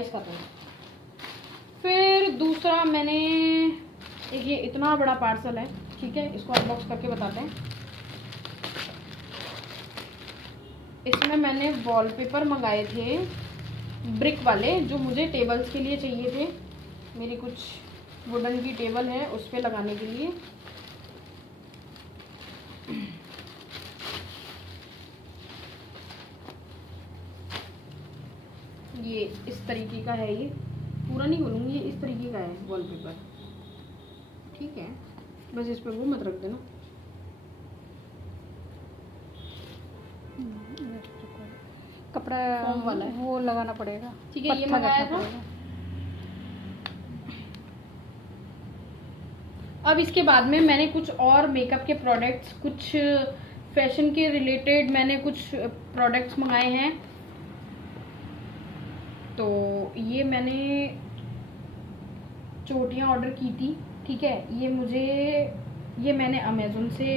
इसका तो फिर दूसरा मैंने एक ये इतना बड़ा पार्सल है, ठीक है, इसको अनबॉक्स करके बताते हैं। इसमें मैंने वॉलपेपर मंगाए थे ब्रिक वाले, जो मुझे टेबल्स के लिए चाहिए थे। मेरी कुछ वुडन की टेबल है उस पर लगाने के लिए। ये इस तरीके का है, ये पूरा नहीं बोलूँगी, ये इस तरीके का है वॉलपेपर, ठीक है। बस इस पर वो मत रख देना। कपड़ा फोम वाला है, वो लगाना पड़ेगा, ठीक है। ये मंगाया था। अब इसके बाद में मैंने कुछ और मेकअप के प्रोडक्ट्स, कुछ फैशन के रिलेटेड मैंने कुछ प्रोडक्ट्स मंगाए हैं। तो ये मैंने चोटियाँ ऑर्डर की थी, ठीक है। ये मैंने अमेज़न से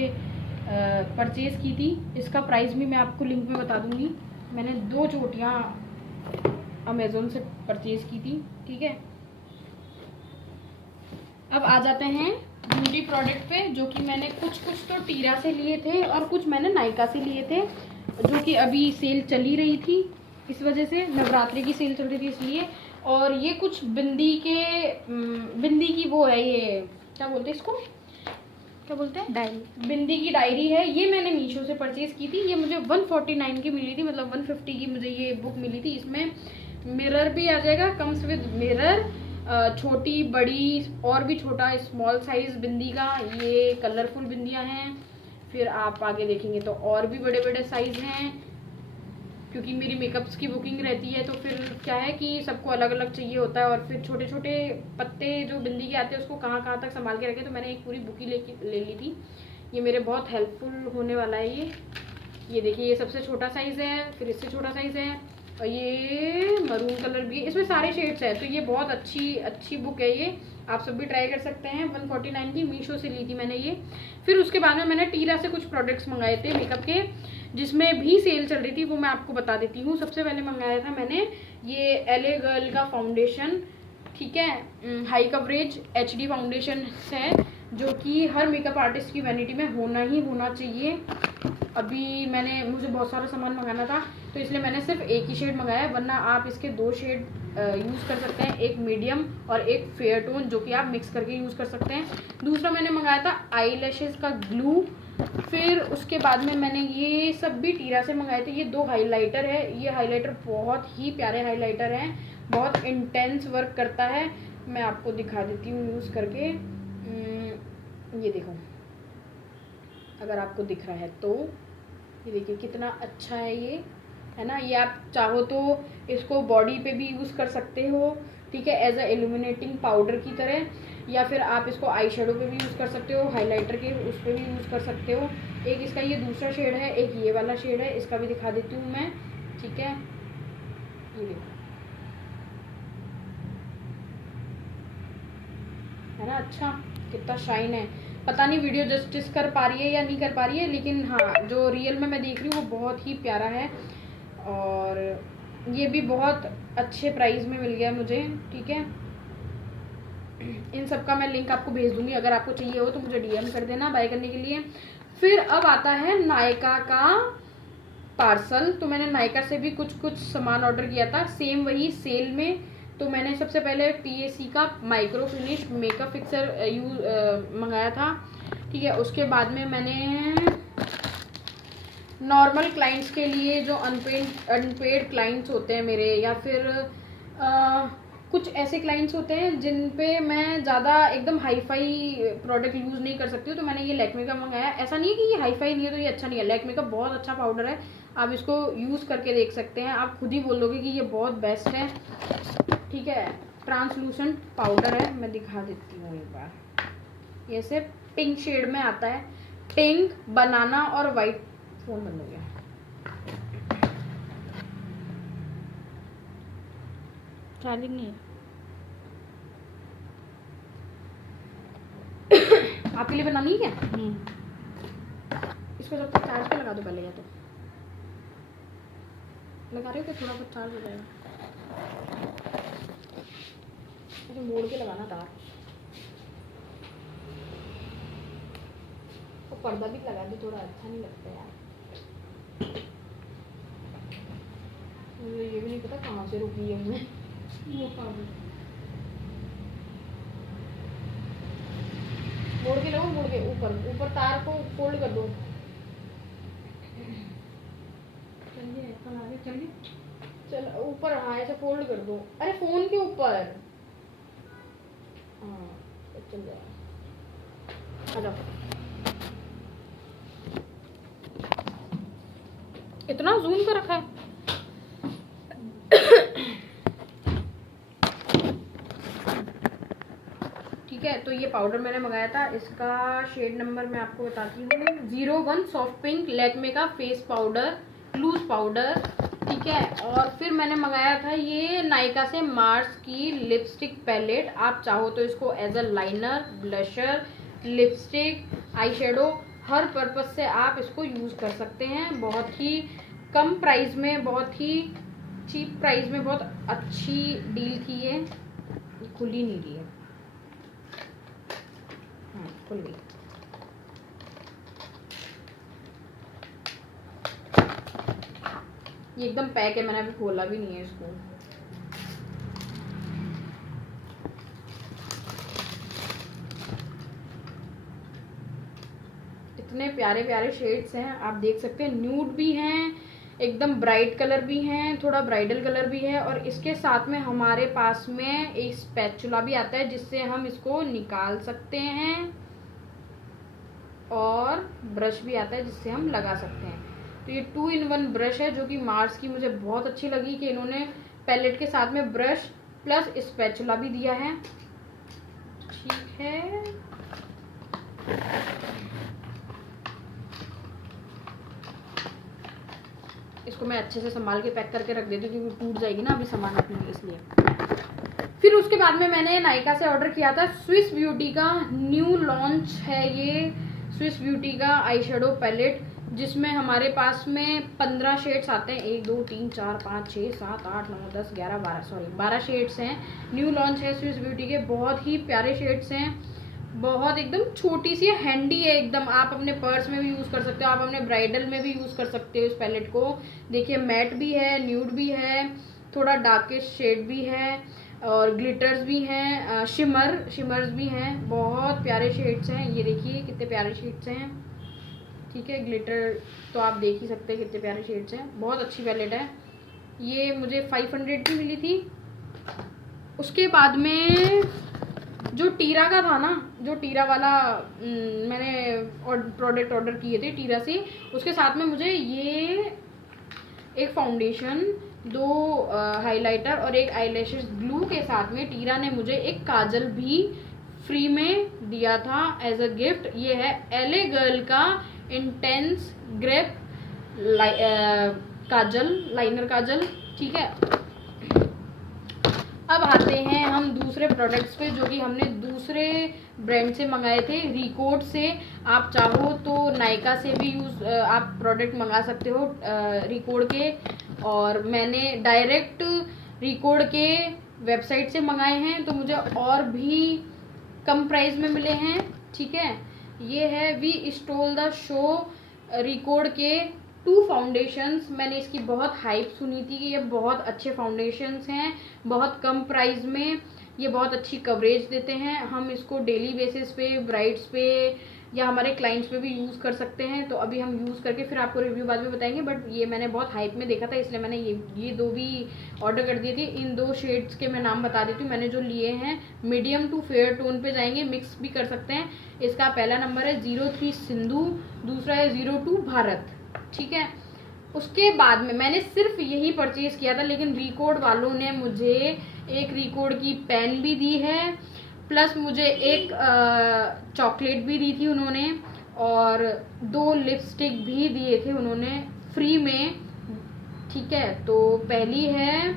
परचेज़ की थी। इसका प्राइस भी मैं आपको लिंक में बता दूंगी। मैंने 2 चोटियाँ अमेज़न से परचेज़ की थी, ठीक है। अब आ जाते हैं ब्यूटी प्रोडक्ट पे, जो कि मैंने कुछ तो टीरा से लिए थे और कुछ मैंने नायका से लिए थे, जो कि अभी सेल चली रही थी, इस वजह से नवरात्रि की सेल चल रही थी इसलिए। और ये कुछ बिंदी की वो है, ये क्या बोलते हैं इसको, क्या बोलते हैं, डायरी, बिंदी की डायरी है। ये मैंने मीशो से परचेज़ की थी। ये मुझे 149 की मिली थी, मतलब 150 की मुझे ये बुक मिली थी। इसमें मिरर भी आ जाएगा, कम्स विद मिरर, छोटी बड़ी और भी छोटा स्मॉल साइज बिंदी का, ये कलरफुल बिंदियां हैं। फिर आप आगे देखेंगे तो और भी बड़े बड़े साइज हैं, क्योंकि मेरी मेकअप्स की बुकिंग रहती है, तो फिर क्या है कि सबको अलग अलग चाहिए होता है। और फिर छोटे छोटे पत्ते जो बिंदी के आते हैं उसको कहाँ कहाँ तक संभाल के रखे, तो मैंने एक पूरी बुकी ले ली थी। ये मेरे बहुत हेल्पफुल होने वाला है। ये देखिए, ये सबसे छोटा साइज़ है, फिर इससे छोटा साइज़ है, और ये मरून कलर भी है। इसमें सारे शेड्स हैं, तो ये बहुत अच्छी बुक है। ये आप सब भी ट्राई कर सकते हैं। 149 की मीशो से ली थी मैंने ये। फिर उसके बाद में मैंने टीरा से कुछ प्रोडक्ट्स मंगाए थे मेकअप के, जिसमें भी सेल चल रही थी, वो मैं आपको बता देती हूँ। सबसे पहले मंगाया था मैंने ये LA गर्ल का फाउंडेशन, ठीक है, हाई कवरेज HD फाउंडेशन है, जो कि हर मेकअप आर्टिस्ट की वैनिटी में होना ही होना चाहिए। अभी मुझे बहुत सारा सामान मंगाना था, तो इसलिए मैंने सिर्फ एक ही शेड मंगाया, वरना आप इसके 2 शेड यूज़ कर सकते हैं, एक मीडियम और एक फेयर टोन, जो कि आप मिक्स करके यूज़ कर सकते हैं। दूसरा मैंने मंगाया था आई लैशेज़ का ग्लू। फिर उसके बाद में मैंने ये सब भी टीरा से मंगाए थे। ये 2 हाइलाइटर है। ये हाइलाइटर बहुत ही प्यारे हाइलाइटर हैं, बहुत इंटेंस वर्क करता है। मैं आपको दिखा देती हूँ यूज़ करके। ये देखो, अगर आपको दिख रहा है तो ये देखिए कितना अच्छा है ये, है ना। ये आप चाहो तो इसको बॉडी पे भी यूज़ कर सकते हो, ठीक है, एज अ इल्यूमिनेटिंग पाउडर की तरह, या फिर आप इसको आई शेडो पे भी यूज़ कर सकते हो, हाइलाइटर के उस पर भी यूज़ कर सकते हो। एक इसका ये दूसरा शेड है, एक ये वाला शेड है, इसका भी दिखा देती हूँ मैं, ठीक है। ये देखो, है ना, अच्छा कितना शाइन है। पता नहीं वीडियो जस्टिस कर पा रही है या नहीं कर पा रही है, लेकिन हाँ, जो रियल में मैं देख रही हूँ वो बहुत ही प्यारा है। और ये भी बहुत अच्छे प्राइस में मिल गया मुझे, ठीक है। इन सब का मैं लिंक आपको भेज दूंगी, अगर आपको चाहिए हो तो मुझे DM कर देना बाय करने के लिए। फिर अब आता है नायका का पार्सल। तो मैंने नायका से भी कुछ सामान ऑर्डर किया था, सेम वही सेल में। तो मैंने सबसे पहले TAC का माइक्रो फिनिश मेकअप फिक्सर मंगाया था, ठीक है। उसके बाद में मैंने नॉर्मल क्लाइंट्स के लिए, जो अनपेड क्लाइंट्स होते हैं मेरे, या फिर कुछ ऐसे क्लाइंट्स होते हैं जिन पे मैं ज़्यादा एकदम हाई फाई प्रोडक्ट यूज़ नहीं कर सकती हूँ, तो मैंने ये लैक्मे का मंगाया। ऐसा नहीं है कि ये हाई फाई नहीं है तो ये अच्छा नहीं है, लैक्मे का बहुत अच्छा पाउडर है, आप इसको यूज़ करके देख सकते हैं, आप खुद ही बोलोगे कि ये बहुत बेस्ट है, ठीक है। ट्रांसलूसेंट पाउडर है, मैं दिखा देती हूँ एक बार। ये से पिंक शेड में आता है, पिंक, बनाना और वाइट। फोन बंद हो गया। चार्जिंग नहीं है आपके लिए बनानी है क्या? इसको जब तक चार्ज पे लगा दो पहले, या तो लगा रहे हो कि थोड़ा बहुत चार्ज हो जाएगा। मोड़ के लगाना तार। वो पर्दा भी लगा दी, थोड़ा अच्छा नहीं लगता यार। मुझे ये भी नहीं पता कहाँ से रुकी है मैं। मोड़ के लगाओ, मोड़ के ऊपर ऊपर तार को फोल्ड कर दो। चलिए चलिए चल ऊपर, हाँ ऐसे फोल्ड कर दो। अरे फोन के ऊपर, हाँ चल जाएगा। आ जाओ। इतना जूम कर रखा है। ठीक है, तो ये पाउडर मैंने मंगाया था, इसका शेड नंबर मैं आपको बताती हूँ, 01 सॉफ्ट पिंक, लैक्मे का फेस पाउडर, लूज पाउडर। ठीक है, और फिर मैंने मंगाया था ये नायका से मार्स की लिपस्टिक पैलेट। आप चाहो तो इसको as a liner, blusher, lipstick, eye shadow, हर पर्पज से आप इसको यूज़ कर सकते हैं। बहुत ही कम प्राइस में, बहुत ही चीप प्राइस में, बहुत अच्छी डील थी ये। खुल ही नहीं रही है, हाँ खुल गई। ये एकदम पैक है, मैंने अभी खोला भी नहीं है इसको। इतने प्यारे प्यारे शेड्स हैं, आप देख सकते हैं। न्यूड भी हैं, एकदम ब्राइट कलर भी हैं, थोड़ा ब्राइडल कलर भी है। और इसके साथ में हमारे पास में एक स्पैचुला भी आता है जिससे हम इसको निकाल सकते हैं, और ब्रश भी आता है जिससे हम लगा सकते हैं। तो ये 2 in 1 ब्रश है जो कि मार्स की मुझे बहुत अच्छी लगी कि इन्होंने पैलेट के साथ में ब्रश प्लस स्पैचुला भी दिया है। ठीक है, इसको मैं अच्छे से संभाल के पैक करके रख देती हूँ क्योंकि टूट जाएगी ना अभी सामान रखने के, इसलिए। फिर उसके बाद में मैंने नायका से ऑर्डर किया था स्विस ब्यूटी का न्यू लॉन्च है ये स्विस ब्यूटी का आई शेडो पैलेट, जिसमें हमारे पास में 15 शेड्स आते हैं। 1 2 3 4 5 6 7 8 9 10 11 12 शेड्स हैं। न्यू लॉन्च है स्विस ब्यूटी के, बहुत ही प्यारे शेड्स हैं। बहुत एकदम छोटी सी हैंडी है एकदम, आप अपने पर्स में भी यूज़ कर सकते हो, आप अपने ब्राइडल में भी यूज़ कर सकते हो इस पैलेट को। देखिए मैट भी है, न्यूड भी है, थोड़ा डार्किश शेड भी है, और ग्लिटर्स भी हैं, शिमर्स भी हैं। बहुत प्यारे शेड्स हैं, ये देखिए कितने प्यारे शेड्स हैं। ठीक है, ग्लिटर तो आप देख ही सकते हैं कितने प्यारे शेड्स हैं। बहुत अच्छी पैलेट है ये, मुझे 500 की मिली थी। उसके बाद में जो टीरा का था ना, जो टीरा वाला मैंने प्रोडक्ट ऑर्डर किए थे टीरा से, उसके साथ में मुझे ये एक फाउंडेशन, 2 हाइलाइटर और एक आईलैशेस ग्लू के साथ में टीरा ने मुझे एक काजल भी फ्री में दिया था एज अ गिफ्ट। ये है LA गर्ल का इंटेंस ग्रेप काजल, लाइनर काजल। ठीक है, अब आते हैं हम दूसरे प्रोडक्ट्स पे जो कि हमने दूसरे ब्रांड से मंगाए थे, रिकॉर्ड से। आप चाहो तो नायका से भी आप प्रोडक्ट मंगा सकते हो रिकॉर्ड के, और मैंने डायरेक्ट रिकॉर्ड के वेबसाइट से मंगाए हैं तो मुझे और भी कम प्राइस में मिले हैं। ठीक है, ये है we stole the show record के 2 फाउंडेशंस। मैंने इसकी बहुत हाइप सुनी थी कि ये बहुत अच्छे फाउंडेशंस हैं, बहुत कम प्राइस में ये बहुत अच्छी कवरेज देते हैं। हम इसको डेली बेसिस पे, ब्राइड्स पे या हमारे क्लाइंट्स पे भी यूज़ कर सकते हैं। तो अभी हम यूज़ करके फिर आपको रिव्यू बाद में बताएंगे, बट ये मैंने बहुत हाइप में देखा था इसलिए मैंने ये 2 भी ऑर्डर कर दिए थे। इन 2 शेड्स के मैं नाम बता देती हूँ। मैंने जो लिए हैं मीडियम टू फेयर टोन पे जाएंगे, मिक्स भी कर सकते हैं। इसका पहला नंबर है 03 सिंधु, दूसरा है 02 भारत। ठीक है, उसके बाद में मैंने सिर्फ यही परचेज किया था, लेकिन रिकॉर्ड वालों ने मुझे एक रिकॉर्ड की पेन भी दी है, प्लस मुझे एक चॉकलेट भी दी थी उन्होंने, और 2 लिपस्टिक भी दिए थे उन्होंने फ्री में। ठीक है, तो पहली है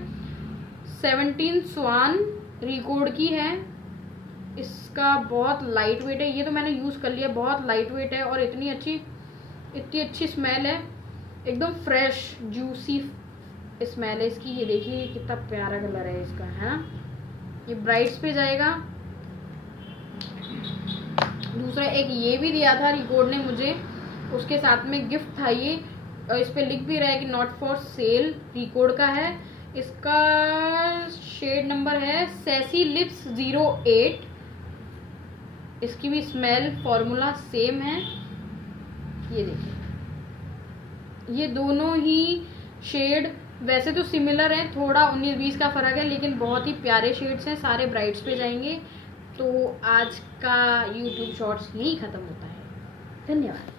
17 स्वान, रिकॉर्ड की है। इसका बहुत लाइट वेट है, ये तो मैंने यूज़ कर लिया, बहुत लाइट वेट है और इतनी अच्छी स्मेल है, एकदम फ्रेश जूसी स्मेल है इसकी। ये देखिए कितना प्यारा कलर है इसका, है ना। ये ब्राइड्स पे जाएगा। दूसरा एक ये भी दिया था रिकॉर्ड ने मुझे, उसके साथ में गिफ्ट था ये, और इस पे लिख भी रहा है कि नॉट फॉर सेल, रिकॉर्ड का है। इसका शेड नंबर है सैसी लिप्स 08। इसकी भी स्मेल फॉर्मूला सेम है। ये देखिए, ये दोनों ही शेड वैसे तो सिमिलर हैं, थोड़ा 19-20 का फ़र्क है, लेकिन बहुत ही प्यारे शेड्स हैं, सारे ब्राइड्स पे जाएंगे। तो आज का यूट्यूब शॉर्ट्स यही ख़त्म होता है। धन्यवाद।